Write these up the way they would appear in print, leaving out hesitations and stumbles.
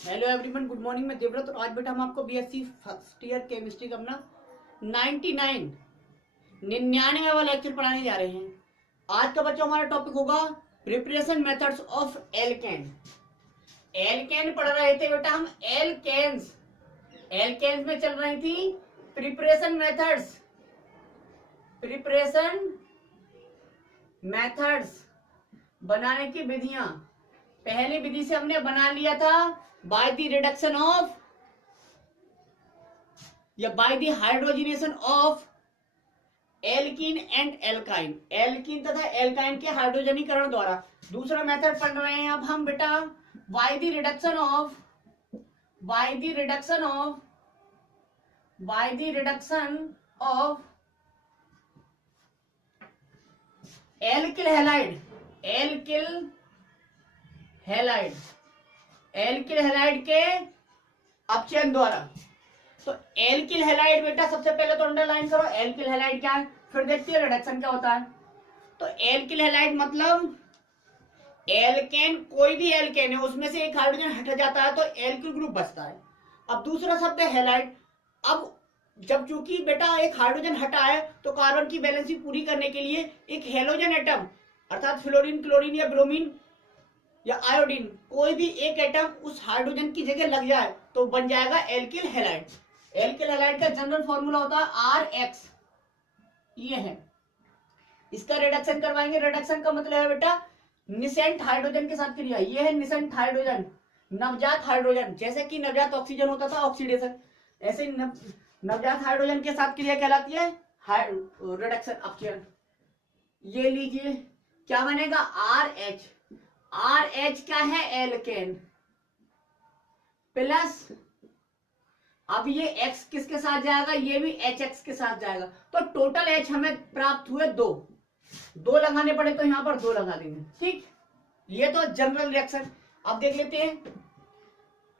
Hello everyone, good morning. मैं देवव्रत और आज बेटा हम आपको बीएससी फर्स्ट ईयर केमिस्ट्री का अपना 99 वाला लेक्चर पढ़ाने जा रहे हैं। आज का बच्चा हमारा टॉपिक होगा preparation methods of alkane. Alkane पढ़ रहे थे बेटा हम। एल्केन्स एल्केन्स में चल रही थी प्रिपरेशन मेथड्स। प्रिपरेशन मेथड्स बनाने की विधियां। पहली विधि से हमने बना लिया था बाय द रिडक्शन ऑफ या by the hydrogenation of alkene and alkyne. Alkene तथा एल्काइन के हाइड्रोजनीकरण द्वारा। दूसरा मेथड पढ़ रहे हैं अब हम बेटा by the reduction of alkyl halide. Alkyl halide के अपचयन द्वारा। तो एल्किल हैलाइड बेटा सबसे पहले तो अंडरलाइन करो एल्किल हैलाइड क्या है, फिर देखते हैं रिडक्शन क्या होता है। तो एल्किल हैलाइड मतलब एल्केन, कोई भी एल्केन है उसमें से एक हाइड्रोजन हट जाता है तो एल्किल ग्रुप बचता है। अब दूसरा शब्द है हैलाइड। अब जब चूंकि बेटा एक हाइड्रोजन हटा है तो कार्बन की बैलेंसी पूरी करने के लिए एक हेलोजन एटम अर्थात फ्लोरीन, क्लोरीन या ब्रोमीन या आयोडीन, कोई भी एक एटम उस हाइड्रोजन की जगह लग जाए तो बन जाएगा एल्किल हैलाइड। एल्किल हैलाइड का जनरल फॉर्मूला होता है RX। ये है, इसका रिडक्शन करवाएंगे। रिडक्शन का मतलब है बेटा निसेंट हाइड्रोजन के साथ क्रिया। ये है निसेंट हाइड्रोजन, नवजात हाइड्रोजन। जैसे कि नवजात ऑक्सीजन होता था ऑक्सीडेशन, ऐसे नवजात हाइड्रोजन के साथ क्रिया कहलाती है रिडक्शन, अपचयन। ये लीजिए क्या बनेगा RH। RH क्या है, एल्केन प्लस, अब ये X किसके साथ जाएगा, ये भी HX के साथ जाएगा। तो टोटल H हमें प्राप्त हुए दो लगाने पड़े तो यहां पर 2 लगा देंगे। ठीक, ये तो जनरल रिएक्शन। अब देख लेते हैं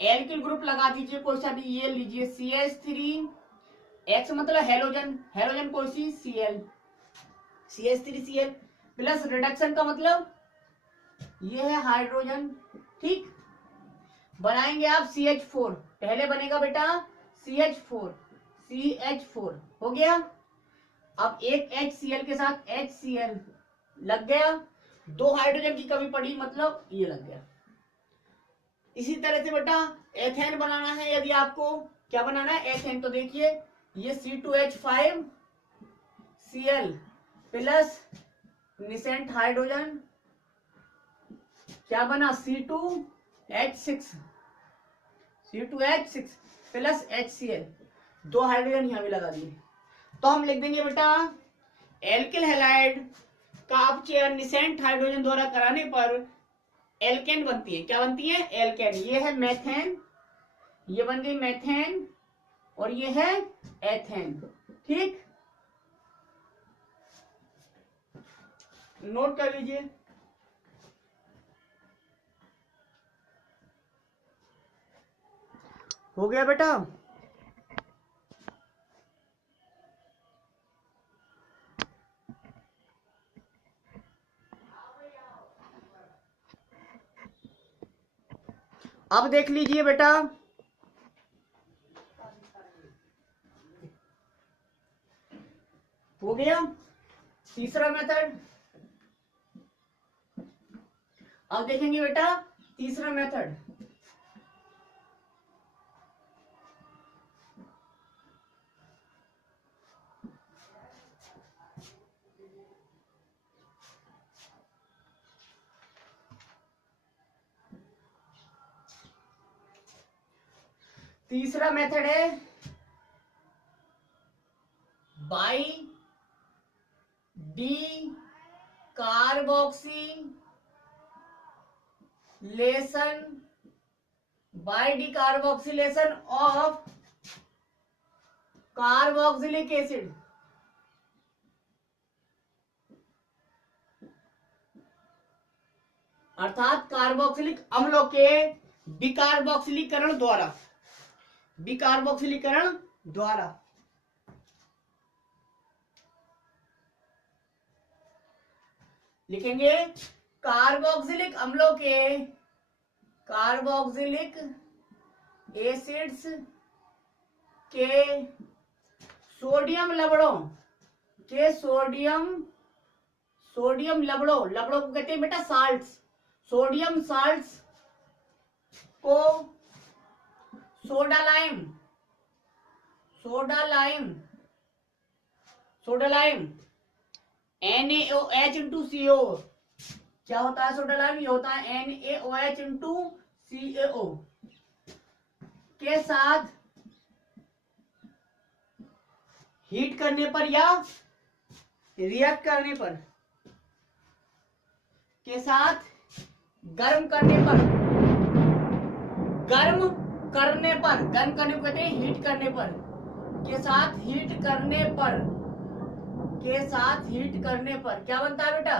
एल्किल ग्रुप लगा दीजिए कोई सा भी। ये लीजिए CH3, X मतलब हेलोजन, हेलोजन कोई सी Cl, CH3Cl प्लस रिडक्शन का मतलब ये है हाइड्रोजन। ठीक, बनाएंगे आप CH4। पहले बनेगा बेटा CH4 हो गया। अब एक HCl के साथ HCl लग गया, 2 हाइड्रोजन की कमी पड़ी मतलब ये लग गया। इसी तरह से बेटा एथेन बनाना है। यदि आपको क्या बनाना है, एथेन, तो देखिए ये C2H5Cl प्लस निसेंट हाइड्रोजन क्या बना C2H6 प्लस HCl, 2 हाइड्रोजन यहां भी लगा दिए। तो हम लिख देंगे बेटा एल्किल हैलाइड का अपचयन निसेंट हाइड्रोजन द्वारा कराने पर एल्केन बनती है। क्या बनती है, एल्केन। ये है मेथेन, ये बन गई मेथेन, और ये है एथेन। ठीक, नोट कर लीजिए। हो गया बेटा। अब देख लीजिए बेटा हो गया तीसरा मेथड। अब देखेंगे बेटा तीसरा मेथड। तीसरा मेथड है by D carboxylation of carboxylic acid. अर्थात कार्बोक्सिलिक अम्लों के विकार्बोक्सिलीकरण द्वारा लिखेंगे कार्बोक्सिलिक एसिड्स के सोडियम लवणों के सोडियम लवणों को कहते हैं बेटा साल्ट्स। सोडियम साल्ट्स को soda lime NaOH into CO। क्या होता है सोडा लाइम? ये होता है NaOH इंटू CaO के साथ हीट करने पर या रिएक्ट करने पर के साथ गर्म करने को कहते हैं हीट करने पर, के साथ हीट करने पर क्या बनता है बेटा?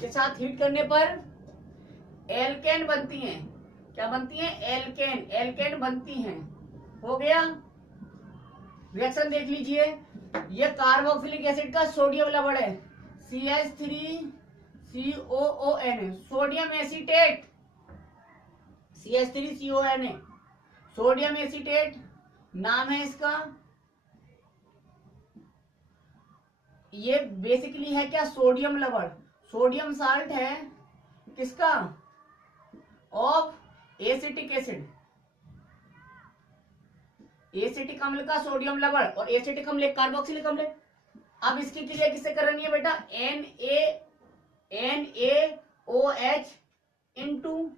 के साथ हीट करने पर एल्केन बनती हैं। क्या बनती हैं? एल्केन बनती हैं। हो गया? रिएक्शन देख लीजिए। ये कार्बोक्सिलिक एसिड का सोडियम लवण है CH3COON, sodium acetate CH3CON, sodium acetate नाम है इसका। ये बेसिकली है क्या? सोडियम लवण, सोडियम साल्ट है किसका? ऑफ एसिटिक एसिड, एसिटिक अम्ल का सोडियम लवण। और एसिटिक अम्ल एक कार्बोक्सिलिक अम्ल है। अब इसकी क्रिया किससे करनी है बेटा? NaOH इंटू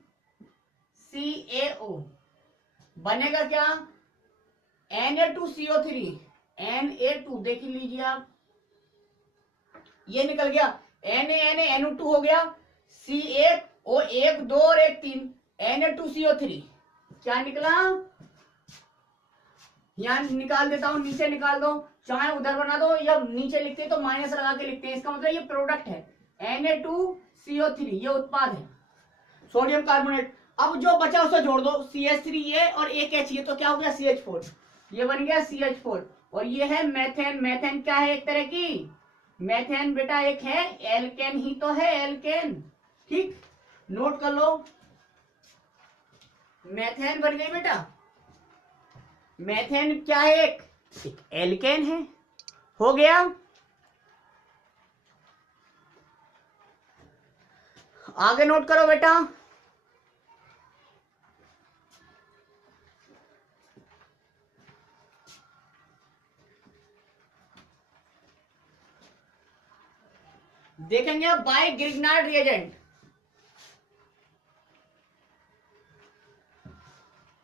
CaO बनेगा क्या? Na2CO3, Na2 देख लीजिए आप, ये निकल गया NaNO2 हो गया, C1O 1 2 और 1 3 Na2CO3 क्या निकला? यहां निकाल देता हूं, नीचे निकाल दो, चाहे उधर बना दो या नीचे लिखते हैं तो माइनस लगा के लिखते हैं। इसका मतलब ये प्रोडक्ट है Na2CO3, ये उत्पाद है सोडियम कार्बोनेट। अब जो बचा उसे जोड़ दो, CH3 और एक H, ये तो क्या हो गया? CH4, ये बन गया CH4। और ये है मेथेन। मेथेन क्या है? एक तरह की मेथेन बेटा एक है एल्केन ही तो है, एल्केन। ठीक, नोट कर लो, मेथेन बन गई बेटा। मेथेन क्या है? एक एल्केन है। हो गया? आगे नोट करो बेटा। देखेंगे बाय ग्रिग्नार्ड रिएजेंट।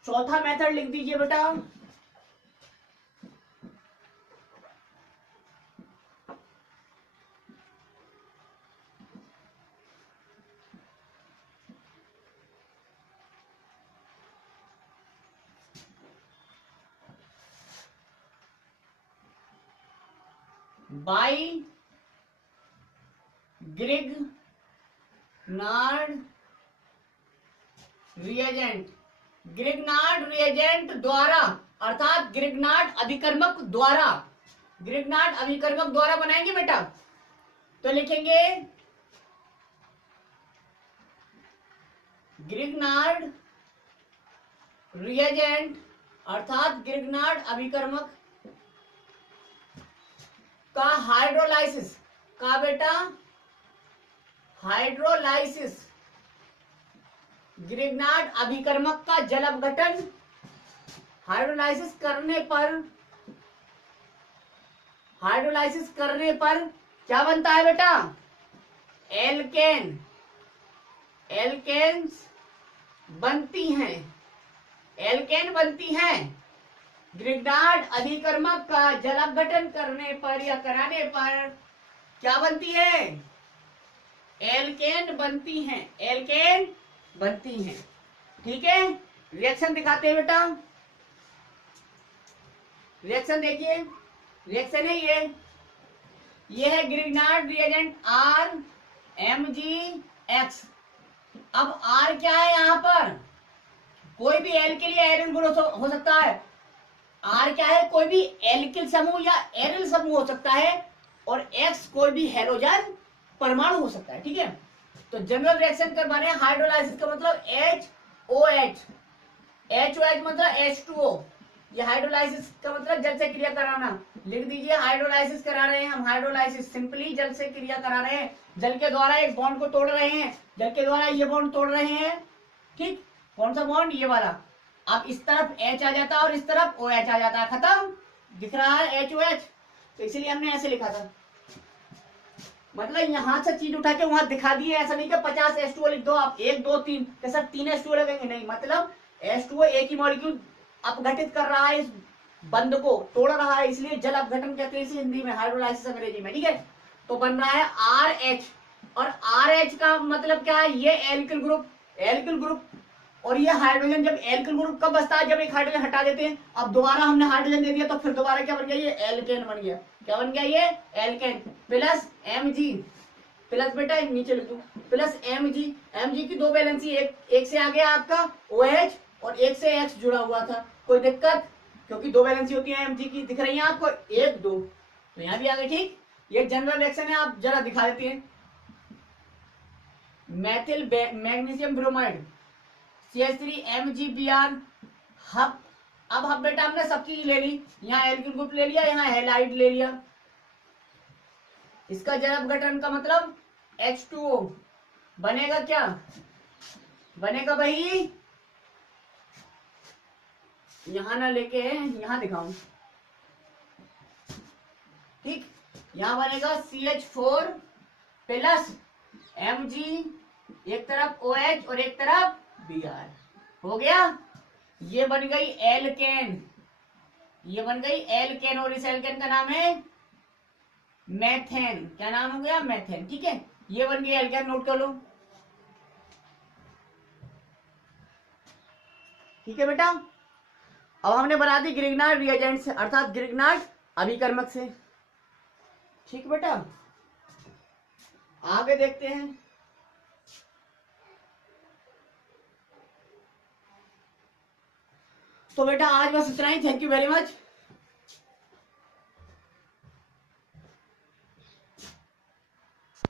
चौथा मेथड लिख दीजिए बेटा। By Grignard reagent, Grignard reagent द्वारा अर्थात ग्रिग्नार्ड अभिकर्मक द्वारा, ग्रिग्नार्ड अभिकर्मक द्वारा बनाएंगे बेटा। तो लिखेंगे ग्रिग्नार्ड रिएजेंट अर्थात ग्रिग्नार्ड अभिकर्मक का हाइड्रोलाइसिस का बेटा, हाइड्रोलाइसिस, ग्रिग्नार्ड अभिकर्मक का जल अपघटन, हाइड्रोलाइसिस करने पर क्या बनता है बेटा? एल्केन, एल्केन्स बनती हैं, एल्केन बनती हैं। ग्रिग्नार्ड अभिकर्मक का जल अपघटन करने पर या कराने पर क्या बनती है? एल्केन बनती हैं, एल्केन बनती हैं। ठीक है, रिएक्शन दिखाते हैं बेटा। रिएक्शन देखिए, रिएक्शन है ये है ग्रिग्नार्ड रिएजेंट RMgX। अब R क्या है? यहां पर कोई भी एल के लिए एरिल गुण हो सकता है। R क्या है? कोई भी एल्किल समूह या एरिल समूह हो सकता है। और X कोई भी हैलोजन परमाणु हो सकता है। ठीक है, तो जनरल रिएक्शन करवाने हाइड्रोलाइसिस का मतलब HOH, HOH मतलब H2O, ये हाइड्रोलाइसिस का मतलब जल से क्रिया कराना। लिख दीजिए हाइड्रोलाइसिस करा रहे हैं हम, हाइड्रोलाइसिस सिंपली जल से क्रिया करा रहे हैं, जल के द्वारा एक बॉन्ड को तोड़ रहे हैं, जल के द्वारा ये बॉन्ड तोड़ रहे हैं। ठीक, कौन सा बॉन्ड, ये वाला। अब इस तरफ H आ जाता है और इस तरफ OH आ जाता है, खत्म। दिख रहा है HOH, तो इसीलिए हमने ऐसे लिखा था। मतलब यहां से चीज उठा के वहां दिखा दिए, ऐसा नहीं कि 50 H2O लिख दो आप, 1 2 3 के साथ 3 H2O लगेंगे, नहीं। मतलब H2O एक ही मॉलिक्यूल अपघटित कर रहा है, इस बंद को तोड़ रहा है, इसलिए जल अपघटन कहते हैं इसे हिंदी में, हाइड्रोलाइसिस अंग्रेजी में। ठीक है, तो बन रहा है RH, और RH का मतलब क्या है, ये एल्किल ग्रुप, एल्किल ग्रुप। और ये हाइड्रोजन, जब एल्किल ग्रुप कब बचता है, जब एक हाइड्रोजन हटा देते हैं। अब दोबारा हमने हाइड्रोजन दे दिया, तो फिर दोबारा क्या बन गया, ये एल्केन बन गया। क्या बन गया, ये एल्केन प्लस Mg, प्लस बेटा नीचे लिख दो, प्लस Mg। Mg की दो बैलेंसी, एक से आ गया आपका OH और एक से X जुड़ा हुआ था, कोई दिक्कत, क्योंकि दो बैलेंसी होती है Mg की, दिख रही है आपको 1 2, तो यहाँ भी आ गए। ठीक, ये जनरल रिएक्शन है, आप जरा दिखा देते हैं। Maithil magnesium bromide CH3MgBr hub. अब हब बेटा हमने सब चीज ले ली, यहाँ एल्किल ग्रुप ले लिया, यहाँ हैलाइड ले लिया। इसका जल अपघटन का मतलब H2O बनेगा, क्या बनेगा भाई, यहां ना लेके यहां दिखाऊं। ठीक, यहां बनेगा CH4 प्लस Mg, एक तरफ OH और एक तरफ Br, हो गया। ये बन गई एल्केन, ये बन गई एल्केन, और इस एल्केन का नाम है मेथेन। क्या नाम हो गया, मेथेन। ठीक है, ये बन गई एल्केन, नोट कर लो। ठीक है बेटा, अब हमने बना दी ग्रिग्नार्ड रिएजेंट से, अर्थात ग्रिग्नार्ड अभिकर्मक से। ठीक बेटा, आगे देखते हैं। तो बेटा आज बस इतना ही, थैंक यू वेरी मच।